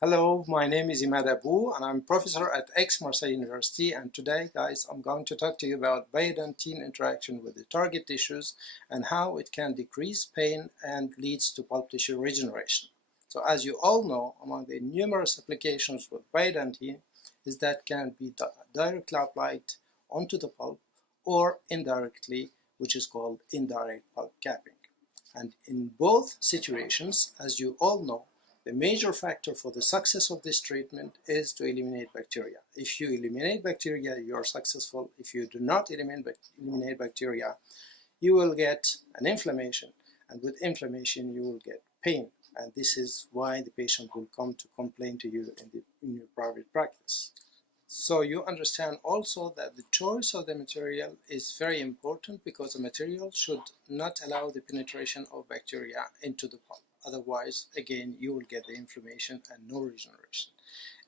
Hello, my name is Imad About and I'm professor at Aix-Marseille University, and today guys I'm going to talk to you about biodentine interaction with the target tissues and how it can decrease pain and leads to pulp tissue regeneration. So as you all know, among the numerous applications with biodentine is that can be directly applied onto the pulp or indirectly, which is called indirect pulp capping. And in both situations, as you all know, the major factor for the success of this treatment is to eliminate bacteria. If you eliminate bacteria, you are successful. If you do not eliminate bacteria, you will get an inflammation, and with inflammation you will get pain. And this is why the patient will come to complain to you in your private practice. So you understand also that the choice of the material is very important, because the material should not allow the penetration of bacteria into the pulp. Otherwise, again, you will get the inflammation and no regeneration.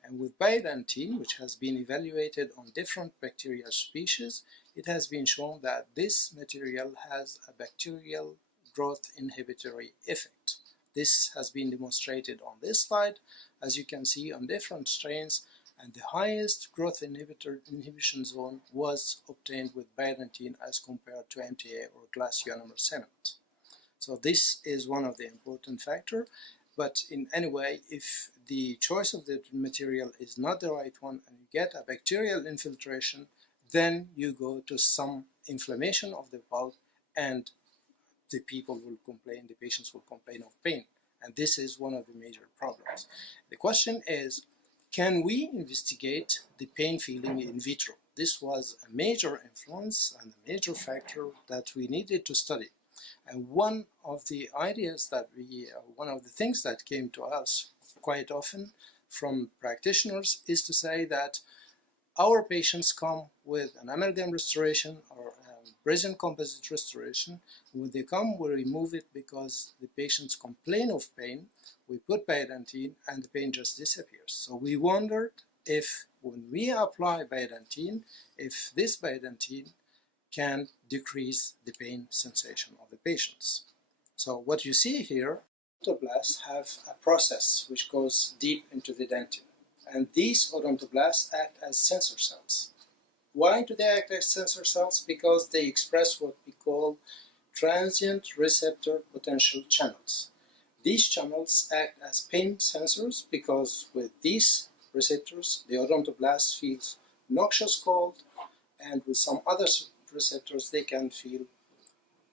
And with biodentine, which has been evaluated on different bacterial species, it has been shown that this material has a bacterial growth inhibitory effect. This has been demonstrated on this slide, as you can see on different strains, and the highest growth inhibition zone was obtained with biodentine as compared to MTA or glass ionomer cement. So this is one of the important factors, but in any way, if the choice of the material is not the right one and you get a bacterial infiltration, then you go to some inflammation of the pulp and the people will complain, the patients will complain of pain. And this is one of the major problems. The question is, can we investigate the pain feeling in vitro? This was a major influence and a major factor that we needed to study. And one of the things that came to us quite often from practitioners is to say that our patients come with an amalgam restoration or resin composite restoration. When they come, we remove it because the patients complain of pain. We put biodentine and the pain just disappears. So we wondered if when we apply biodentine, if this biodentine can decrease the pain sensation of the patients. So what you see here, odontoblasts have a process which goes deep into the dentin, and these odontoblasts act as sensor cells. Why do they act as sensor cells? Because they express what we call transient receptor potential channels. These channels act as pain sensors because with these receptors the odontoblast feels noxious cold, and with some other receptors they can feel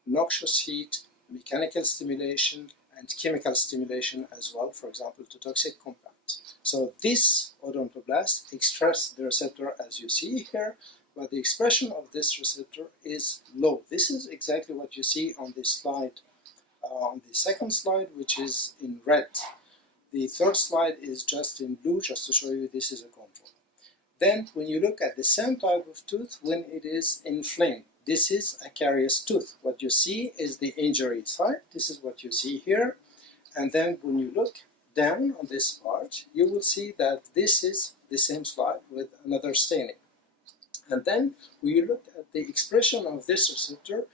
noxious heat, mechanical stimulation, and chemical stimulation as well, for example to toxic compounds. So this odontoblast express the receptor as you see here, but the expression of this receptor is low. This is exactly what you see on this slide, on the second slide, which is in red. The third slide is just in blue, just to show you this is a control. Then when you look at the same type of tooth when it is inflamed, this is a carious tooth. What you see is the injury side. This is what you see here. And then when you look down on this part, you will see that this is the same slide with another staining. And then when you look at the expression of this receptor,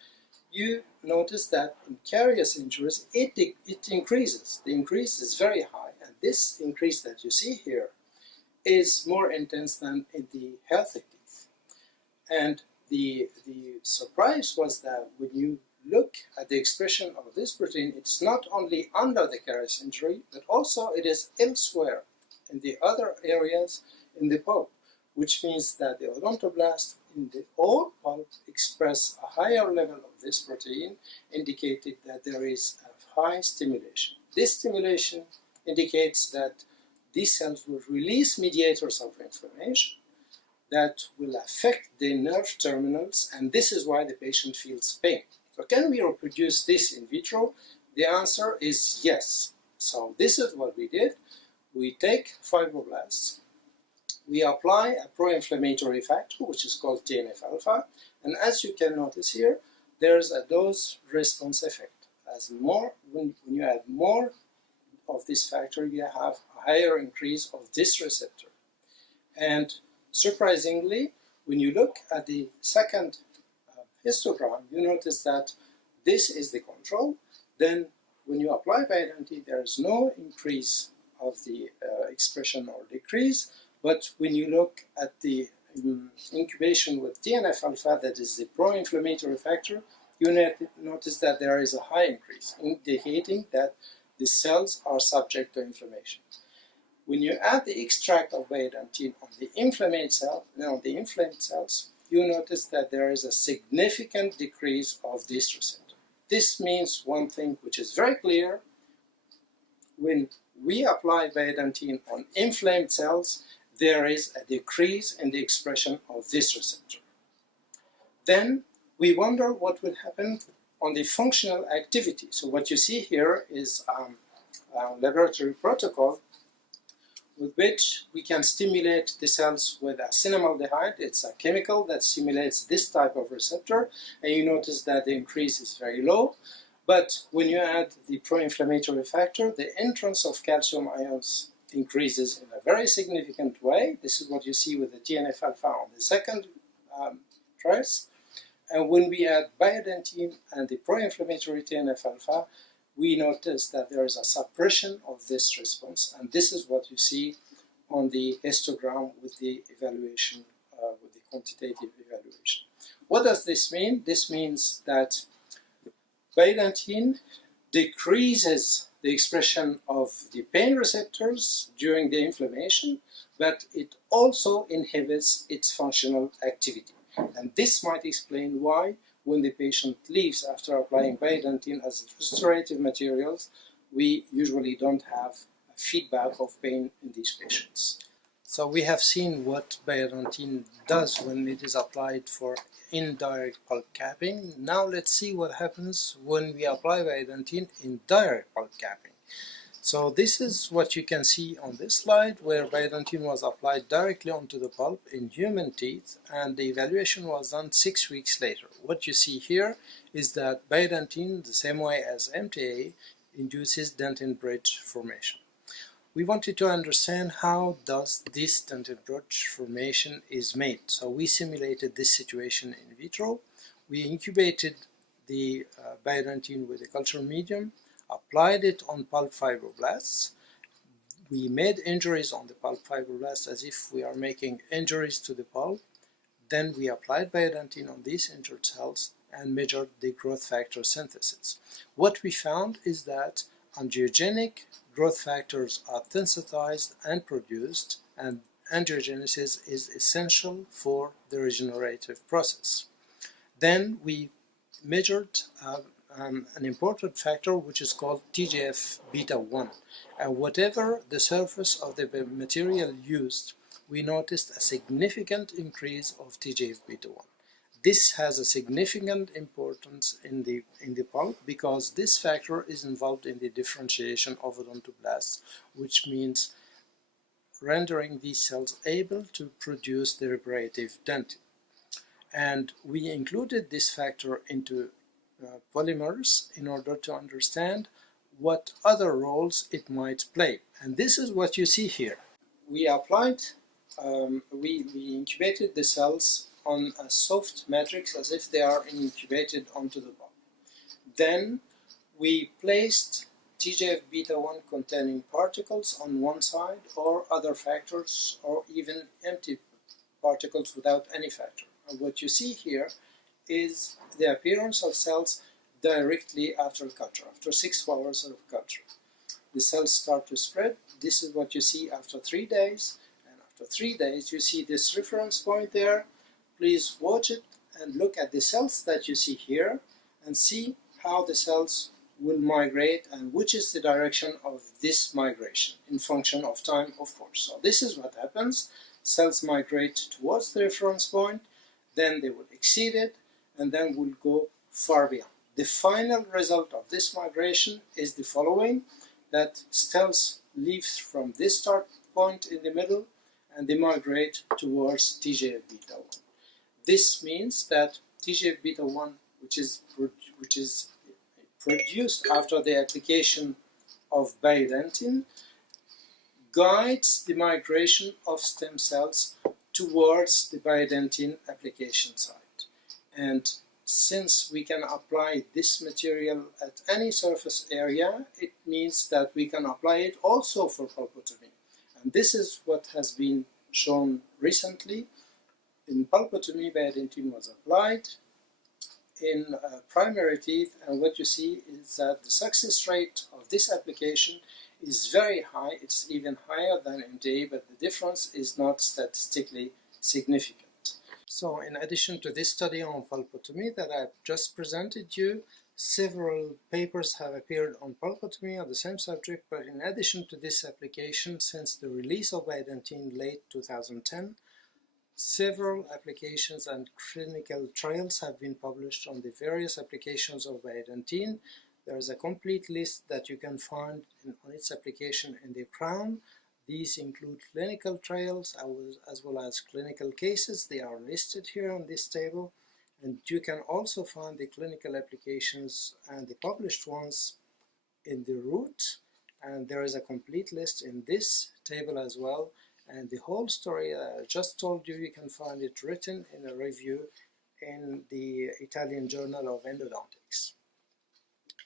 you notice that in carious injuries, it increases. The increase is very high, and this increase that you see here is more intense than in the healthy teeth. And the surprise was that when you look at the expression of this protein, it's not only under the carious injury, but also it is elsewhere in the other areas in the pulp, which means that the odontoblast in the old pulp express a higher level of this protein, indicating that there is a high stimulation. This stimulation indicates that these cells will release mediators of inflammation that will affect the nerve terminals, and this is why the patient feels pain. So can we reproduce this in vitro? The answer is yes. So this is what we did. We take fibroblasts, we apply a pro-inflammatory factor which is called TNF-alpha, and as you can notice here, there's a dose response effect. When you add more of this factor, you have a higher increase of this receptor. And surprisingly, when you look at the second histogram, you notice that this is the control. Then when you apply biodentine, there is no increase of the expression or decrease, but when you look at the incubation with TNF-alpha, that is the pro-inflammatory factor, you notice that there is a high increase, indicating that the cells are subject to inflammation. When you add the extract of biodentine on the inflamed cells, you notice that there is a significant decrease of this receptor. This means one thing which is very clear: when we apply biodentine on inflamed cells, there is a decrease in the expression of this receptor. Then we wonder what will happen on the functional activity. So what you see here is a laboratory protocol with which we can stimulate the cells with a cinnamaldehyde. It's a chemical that stimulates this type of receptor, and you notice that the increase is very low. But when you add the pro-inflammatory factor, the entrance of calcium ions increases in a very significant way. This is what you see with the TNF-alpha on the second trace. And when we add biodentine and the pro-inflammatory TNF-alpha, we notice that there is a suppression of this response, and this is what you see on the histogram with the evaluation, with the quantitative evaluation. What does this mean? This means that biodentine decreases the expression of the pain receptors during the inflammation, but it also inhibits its functional activity. And this might explain why, when the patient leaves after applying biodentine as restorative materials, we usually don't have a feedback of pain in these patients. So we have seen what biodentine does when it is applied for indirect pulp capping. Now let's see what happens when we apply biodentine in direct pulp capping. So this is what you can see on this slide, where biodentine was applied directly onto the pulp in human teeth, and the evaluation was done 6 weeks later. What you see here is that biodentine, the same way as MTA, induces dentin bridge formation. We wanted to understand how does this dentin bridge formation is made. So we simulated this situation in vitro. We incubated the biodentine with a culture medium, applied it on pulp fibroblasts. We made injuries on the pulp fibroblasts as if we are making injuries to the pulp. Then we applied biodentine on these injured cells and measured the growth factor synthesis. What we found is that angiogenic growth factors are sensitized and produced, and angiogenesis is essential for the regenerative process. Then we measured an important factor which is called TGF-beta1, and whatever the surface of the material used, we noticed a significant increase of TGF-beta1. This has a significant importance in the pulp because this factor is involved in the differentiation of odontoblasts, which means rendering these cells able to produce the reparative dentin. And we included this factor into polymers in order to understand what other roles it might play. And this is what you see here. We applied, we incubated the cells on a soft matrix as if they are incubated onto the pulp. Then we placed TGF-beta1 containing particles on one side, or other factors, or even empty particles without any factor. And what you see here is the appearance of cells directly after culture, after 6 hours of culture. The cells start to spread. This is what you see after 3 days, and after 3 days you see this reference point there. Please watch it and look at the cells that you see here and see how the cells will migrate and which is the direction of this migration in function of time, of course. So this is what happens. Cells migrate towards the reference point, then they will exceed it, and then will go far beyond. The final result of this migration is the following, that cells leave from this start point in the middle and they migrate towards TGF-beta1. This means that TGF-beta1, which is produced after the application of biodentine, guides the migration of stem cells towards the biodentine application site. And since we can apply this material at any surface area, it means that we can apply it also for pulpotomy. And this is what has been shown recently. In pulpotomy, Biodentine was applied in primary teeth, and what you see is that the success rate of this application is very high. It's even higher than MTA, but the difference is not statistically significant. So in addition to this study on pulpotomy that I've just presented you, several papers have appeared on pulpotomy on the same subject, but in addition to this application, since the release of Biodentine late 2010, several applications and clinical trials have been published on the various applications of Biodentine. There is a complete list that you can find on its application in the crown. These include clinical trials as well as clinical cases. They are listed here on this table. And you can also find the clinical applications and the published ones in the root. And there is a complete list in this table as well. And the whole story that I just told you, you can find it written in a review in the Italian Journal of Endodontics.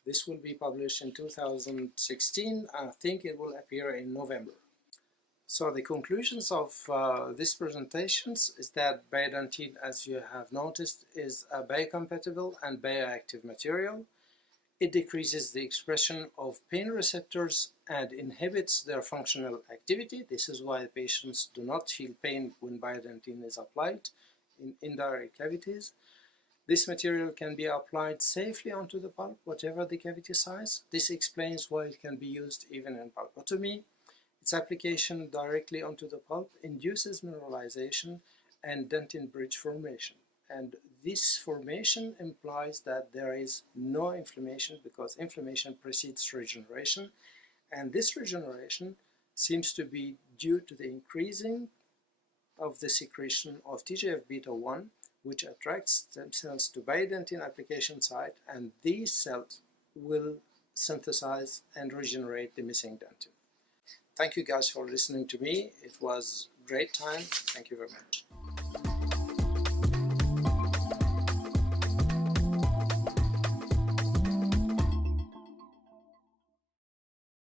This will be published in 2016. I think it will appear in November. So the conclusions of this presentation is that Biodentine, as you have noticed, is a biocompatible and bioactive material. It decreases the expression of pain receptors and inhibits their functional activity. This is why patients do not feel pain when Biodentine is applied in indirect cavities. This material can be applied safely onto the pulp, whatever the cavity size. This explains why it can be used even in pulpotomy. Its application directly onto the pulp induces mineralization and dentin bridge formation. And this formation implies that there is no inflammation, because inflammation precedes regeneration. And this regeneration seems to be due to the increasing of the secretion of TGF-beta1, which attracts stem cells to Biodentine application site, and these cells will synthesize and regenerate the missing dentin. Thank you guys for listening to me. It was a great time. Thank you very much.